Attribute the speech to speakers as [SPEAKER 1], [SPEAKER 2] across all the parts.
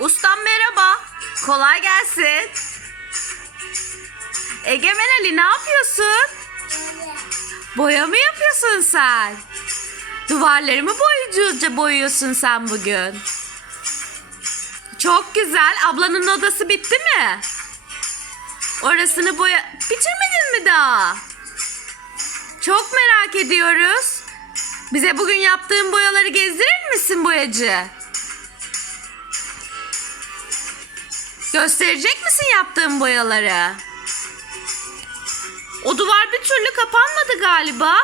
[SPEAKER 1] Ustam merhaba. Kolay gelsin. Egemen Ali ne yapıyorsun? Boya mı yapıyorsun sen? Duvarlarımı boyucuzca boyuyorsun sen bugün. Çok güzel. Ablanın odası bitti mi? Orasını boya... Bitirmedin mi daha? Çok merak ediyoruz. Bize bugün yaptığın boyaları gezdirir misin boyacı? Gösterecek misin yaptığın boyaları? O duvar bir türlü kapanmadı galiba.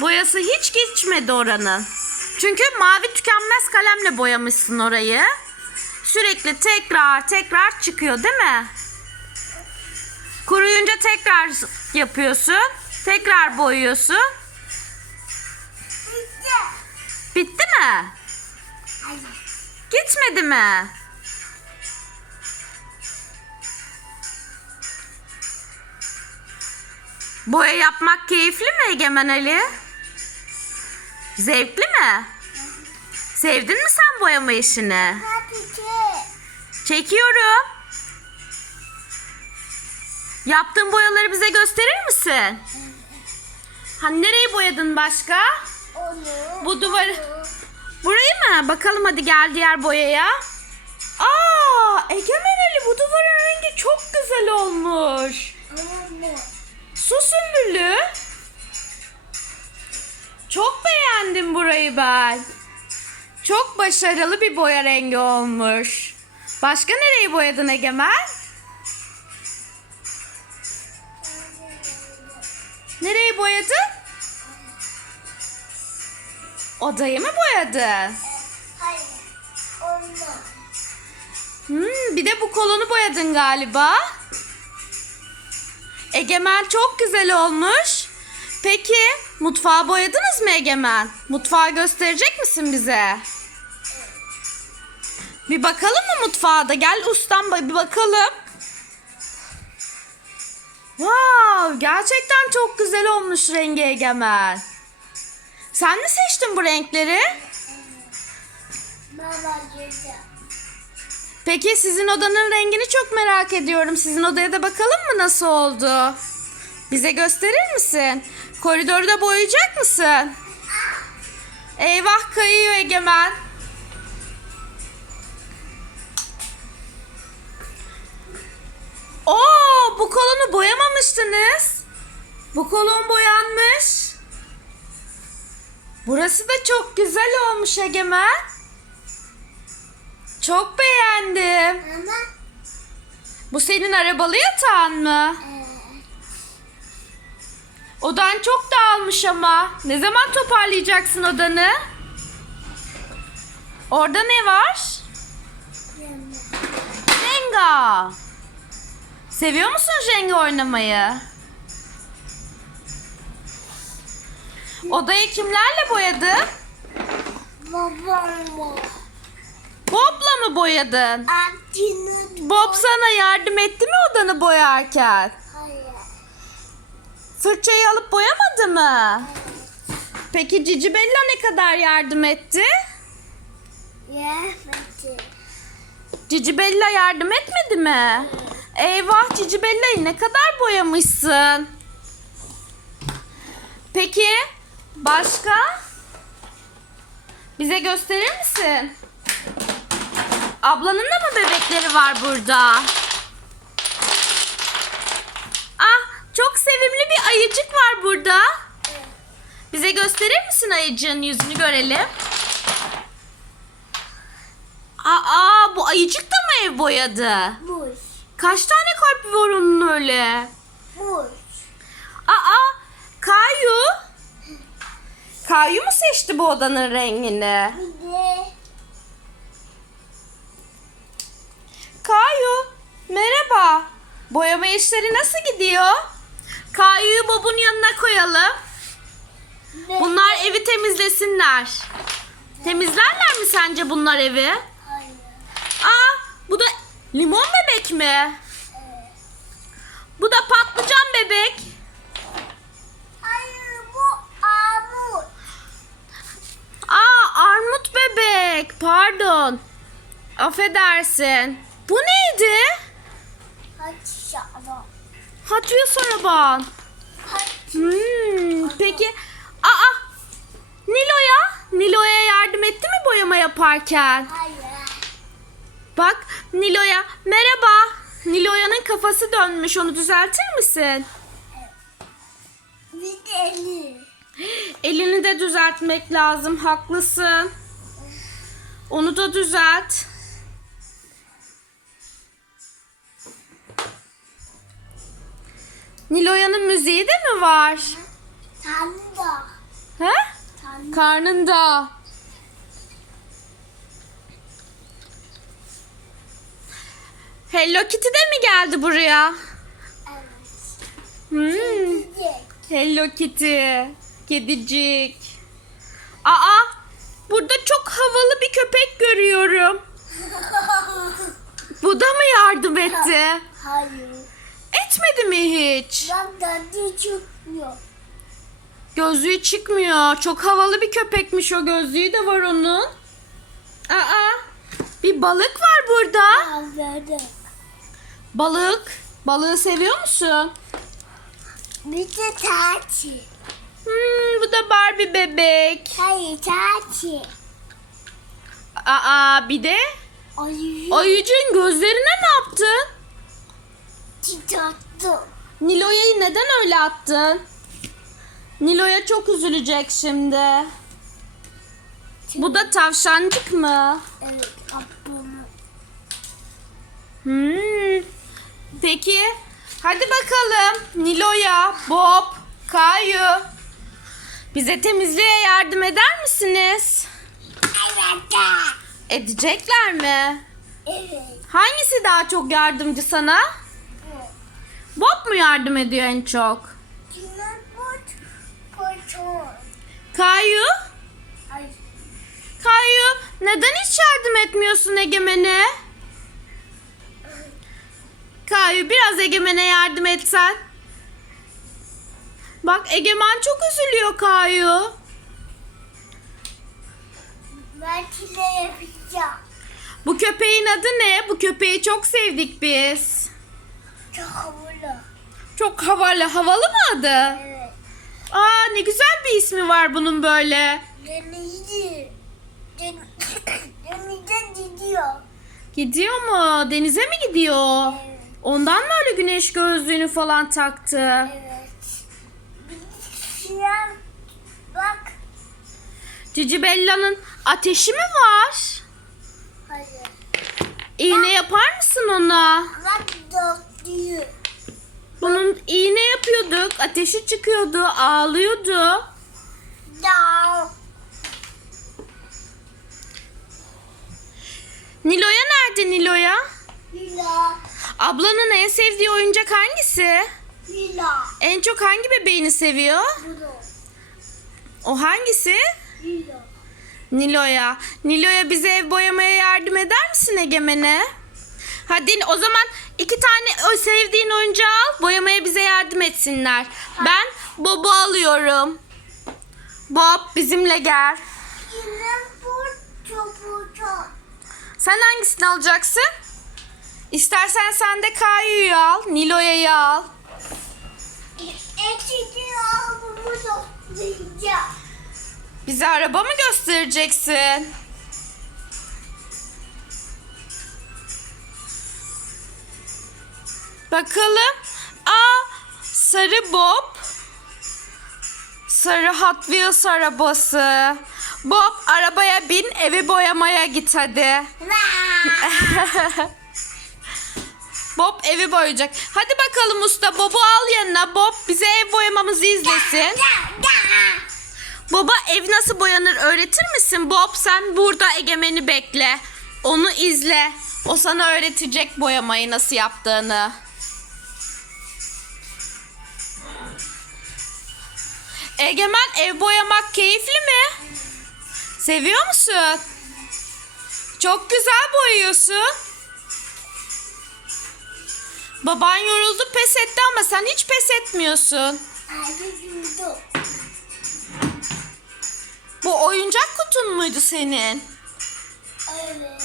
[SPEAKER 1] Boyası hiç geçmedi oranın. Çünkü mavi tükenmez kalemle boyamışsın orayı. Sürekli tekrar tekrar çıkıyor değil mi? Kuruyunca tekrar yapıyorsun. Tekrar boyuyorsun. Bitti mi? Gitmedi mi? Boya yapmak keyifli mi Egemen Ali? Zevkli mi? Sevdin mi sen boyama işini? Çekiyorum. Yaptığın boyaları bize gösterir misin? Hani nereyi boyadın başka? Bu duvarı... Burayı mı? Bakalım hadi gel diğer boyaya. Aa, Egemen Ali bu duvarın rengi çok güzel olmuş. Su sümbülü. Çok beğendim burayı ben. Çok başarılı bir boya rengi olmuş. Başka nereyi boyadın Egemen? Nereyi boyadın? Odayı mı boyadın? Hmm, bir de bu kolonu boyadın galiba. Egemen çok güzel olmuş. Peki mutfağı boyadınız mı Egemen? Mutfağı gösterecek misin bize? Bir bakalım mı mutfağa? Gel ustam bir bakalım. Wow, gerçekten çok güzel olmuş rengi Egemen. Sen mi seçtin bu renkleri? Peki sizin odanın rengini çok merak ediyorum. Sizin odaya da bakalım mı nasıl oldu? Bize gösterir misin? Koridoru da boyayacak mısın? Eyvah kayıyor Egemen. Oo, bu kolonu boyamamıştınız. Bu kolon boyanmış. Burası da çok güzel olmuş Egemen. Çok beğendim. Bu senin arabalı yatağın mı? Odan çok dağılmış ama. Ne zaman toparlayacaksın odanı? Orada ne var? Jenga. Seviyor musun Jenga oynamayı? Odayı kimlerle boyadın? Bob'la mı boyadın? Bob sana yardım etti mi odanı boyarken? Fırçayı alıp boyamadı mı? Peki Cici Bella ne kadar yardım etti? Cici Bella yardım etmedi mi? Eyvah Cici Bella'yı ne kadar boyamışsın? Peki başka? Bize gösterir misin? Ablanın da mı bebekleri var burada? Ah çok sevimli bir ayıcık var burada. Bize gösterir misin ayıcığın yüzünü görelim? Aa bu ayıcık da mı ev boyadı? Kaç tane kalp var onun öyle? Aa Kayu. Kayu mu seçti bu odanın rengini? Boyama işleri nasıl gidiyor? Kayu'yu Bob'un yanına koyalım. Bunlar evi temizlesinler. Temizlerler mi sence bunlar evi? Aa bu da limon bebek mi? Bu da patlıcan bebek. Aa armut bebek. Pardon. Affedersin. Bu neydi? Hot Wheels araban. Hmm, peki. Aa! Nilo'ya? Nilo'ya yardım etti mi boyama yaparken?
[SPEAKER 2] Hayır.
[SPEAKER 1] Bak Nilo'ya. Merhaba. Nilo'ya'nın kafası dönmüş. Onu düzeltir misin?
[SPEAKER 2] Bir deli.
[SPEAKER 1] Elini de düzeltmek lazım. Haklısın. Onu da düzelt. Nilo'ya'nın müziği de mi var?
[SPEAKER 2] Tanda.
[SPEAKER 1] He?
[SPEAKER 2] Tanda.
[SPEAKER 1] Karnında. Hello Kitty de mi geldi buraya?
[SPEAKER 2] Evet.
[SPEAKER 1] Hmm.
[SPEAKER 2] Gidecek.
[SPEAKER 1] Hello Kitty. Kedicik. Aa, burada çok havalı bir köpek görüyorum. Bu da mı yardım etti?
[SPEAKER 2] Hayır.
[SPEAKER 1] Etmedi mi hiç?
[SPEAKER 2] Ben dadı çıkmıyor.
[SPEAKER 1] Gözlüğü çıkmıyor. Çok havalı bir köpekmiş o gözlüğü de var onun. Aa, bir balık var burada.
[SPEAKER 2] Haberde.
[SPEAKER 1] Balık. Balığı seviyor musun?
[SPEAKER 2] Bir de tatil.
[SPEAKER 1] Hmm, bu da Barbie bebek.
[SPEAKER 2] Hayır tatil.
[SPEAKER 1] Aa, bir de
[SPEAKER 2] Ayı.
[SPEAKER 1] ayıcığın gözlerine ne yaptın?
[SPEAKER 2] Titattı.
[SPEAKER 1] Nilo'ya'yı neden öyle attın? Nilo'ya çok üzülecek şimdi. Bu da tavşancık mı?
[SPEAKER 2] Evet kapımı.
[SPEAKER 1] Hmm. Peki. Hadi bakalım. Nilo'ya, Bob, Kayu. Bize temizliğe yardım eder misiniz?
[SPEAKER 2] Evet.
[SPEAKER 1] Edecekler mi?
[SPEAKER 2] Evet.
[SPEAKER 1] Hangisi daha çok yardımcı sana? Bob mu yardım ediyor en çok? Kayu?
[SPEAKER 2] Ay.
[SPEAKER 1] Kayu neden hiç yardım etmiyorsun Egemen'e? Kayu biraz Egemen'e yardım etsen. Bak Egemen çok üzülüyor Kayu.
[SPEAKER 2] Ben kile yapacağım.
[SPEAKER 1] Bu köpeğin adı ne? Bu köpeği çok sevdik biz.
[SPEAKER 2] Çok.
[SPEAKER 1] Çok havalı. Havalı mı adı?
[SPEAKER 2] Evet.
[SPEAKER 1] Aa ne güzel bir ismi var bunun böyle.
[SPEAKER 2] Denizli. Den Denizde gidiyor.
[SPEAKER 1] Gidiyor mu? Denize mi gidiyor?
[SPEAKER 2] Evet.
[SPEAKER 1] Ondan mı öyle güneş gözlüğünü falan taktı?
[SPEAKER 2] Evet. Siyah bak.
[SPEAKER 1] Cici Bella'nın ateşi mi var?
[SPEAKER 2] Hayır.
[SPEAKER 1] İğne yapar mısın ona?
[SPEAKER 2] Bak doktor.
[SPEAKER 1] Bunun iğne yapıyorduk. Ateşi çıkıyordu. Ağlıyordu.
[SPEAKER 2] Dağ.
[SPEAKER 1] Nilo'ya nerede Nilo'ya?
[SPEAKER 2] Lila.
[SPEAKER 1] Ablanın en sevdiği oyuncak hangisi?
[SPEAKER 2] Lila.
[SPEAKER 1] En çok hangi bebeğini seviyor?
[SPEAKER 2] Bunu.
[SPEAKER 1] O hangisi?
[SPEAKER 2] Lila.
[SPEAKER 1] Nilo'ya. Nilo'ya bize ev boyamaya yardım eder misin Egemen'e? Hadi o zaman iki tane o sevdiğin oyuncağı al. Boyamaya bize yardım etsinler. Ben Bob'u alıyorum. Bob bizimle gel. Sen hangisini alacaksın? İstersen sen de Kayu'yu al. Nilo'ya'yı al. Bize araba mı göstereceksin? Bakalım. Aa, sarı Bob. Sarı Hot Wheels arabası. Bob arabaya bin evi boyamaya git hadi. Bob evi boyayacak. Hadi bakalım usta Bob'u al yanına. Bob bize ev boyamamızı izlesin. Baba ev nasıl boyanır öğretir misin? Bob sen burada Egemen'i bekle. Onu izle. O sana öğretecek boyamayı nasıl yaptığını. Egemen ev boyamak keyifli mi? Seviyor musun? Çok güzel boyuyorsun. Baban yoruldu pes etti ama sen hiç pes etmiyorsun. Bu oyuncak kutun muydu senin?
[SPEAKER 2] Evet.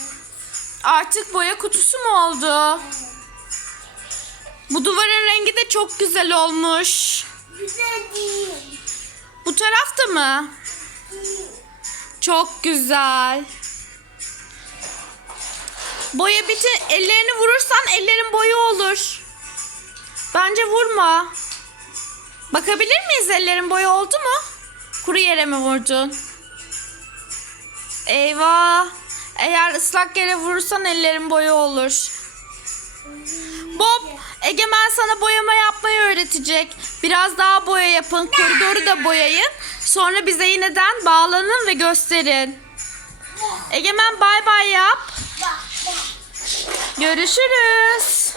[SPEAKER 1] Artık boya kutusu mu oldu? Bu duvarın rengi de çok güzel olmuş.
[SPEAKER 2] Güzel değil.
[SPEAKER 1] Bu tarafta mı? Çok güzel. Boya bitin ellerini vurursan ellerin boyu olur. Bence vurma. Bakabilir miyiz ellerin boyu oldu mu? Kuru yere mi vurdun? Eyvah. Eğer ıslak yere vurursan ellerin boyu olur. Bob, Egemen sana boyama yapmayı öğretecek. Biraz daha boya yapın, koridoru da boyayın. Sonra bize yineden bağlanın ve gösterin. Egemen bay bay yap. Görüşürüz.